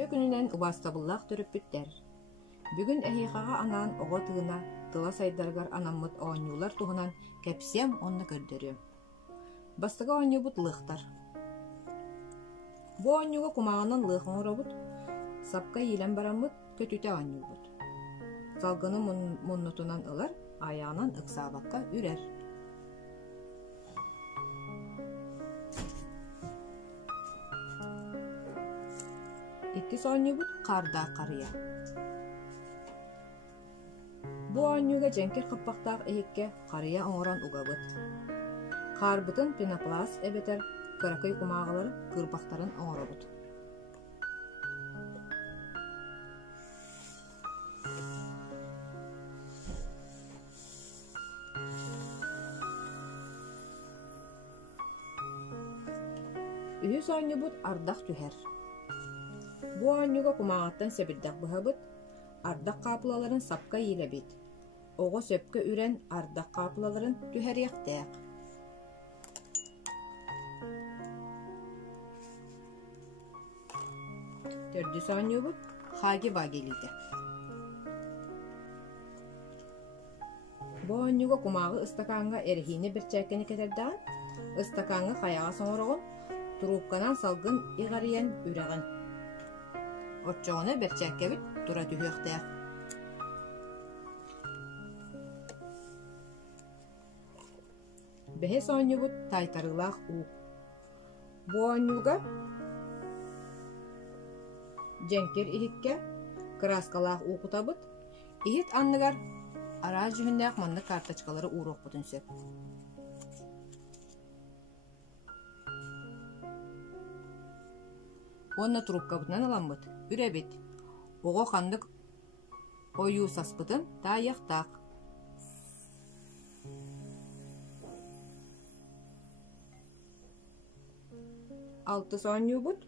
Түйө күнүнен убастабыллаах төрөппүттер. Бүгүн эхихаға анаан оҕо тыына тыла сайдаргар анаммыт оонньуулар туһунан кэпсиэм онно көрдөрүөм. Бастыга оонньуубут лыахтар. Бу оонньууга кумааҕынан лыах оҥоробут, сапка иилэн бараммыт көтүтэ оонньуубут. Салгыны муннутунан ылар, аяанан ыксаабакка үрэр. Иккис оонньуубут хаардаа харыйа. Бу оонньууга дьэнкир хыппахтаах эһикке харыйа оҥорон угабыт. Хаарбытын пенопласт эбетер кыракый кумааҕалары кыырбахтарын оҥоробут. Үһүс оонньубут ардах түһэр. Бу оонньуга кумааҕаттан сэбирдэх быһабыт, ардах хаапылаларын сапка иилэбит. Оҕо сөпкө үрэн ардах хаапылаларын түһэриэхтээх. Төрдүс оонньубут хаги-багилите. Бу оонньуга кумааҕы ыстакаанга эрэхиини бэрчээккени кетэрдэҕин, ыстакаанга хайаҕа соҥорогон трубканан салгын иҕарыйан үрэҕин. Отчоҕуна бэрчээккэбит тура түһүөхтээх. Бэһэ соонньубут тайтарылаах уу. Бу оонньууга дьэнкир иһикке краскалаах уукутабыт, иһит анныгар араа жүһүннээх маннык карточкалары uuruokputun сөп. Онна трубкабытынан аламмыт, үрэбит. Оҕо ханнык ойуу саспытын таайахтаах. Алтыс оонньуубут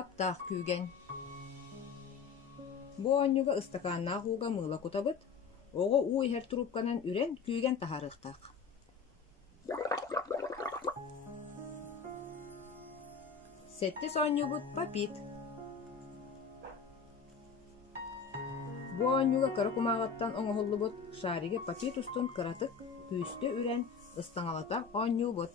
аптаах күүгэн. Бу оонньуга ыстакааннаах ууга мыыла кутабыт, оҕо уу иһэр трубканан үрэн күүгэн таһарыахтаах. Сеттис оонньуубут папит. Бу оонньууга кыра кумааҕаттан оҥоһуллубут шаариге папит устун кыратык күүстү үрэн ыстаҥалата оонньуубут.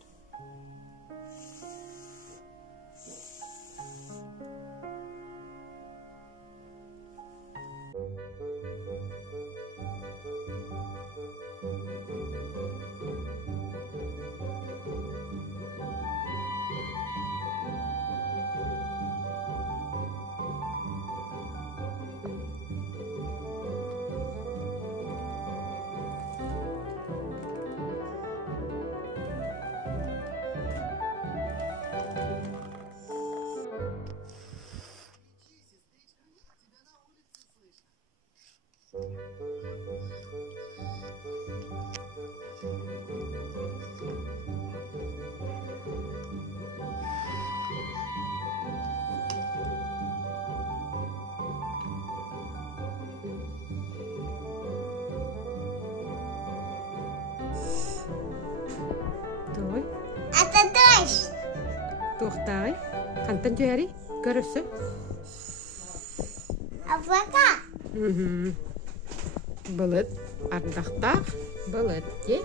Той. Ататаш. Тухтай. Кантан түһэри? Көрөссө. Афака. Былыт. Ардахтаах. Былыт. Де.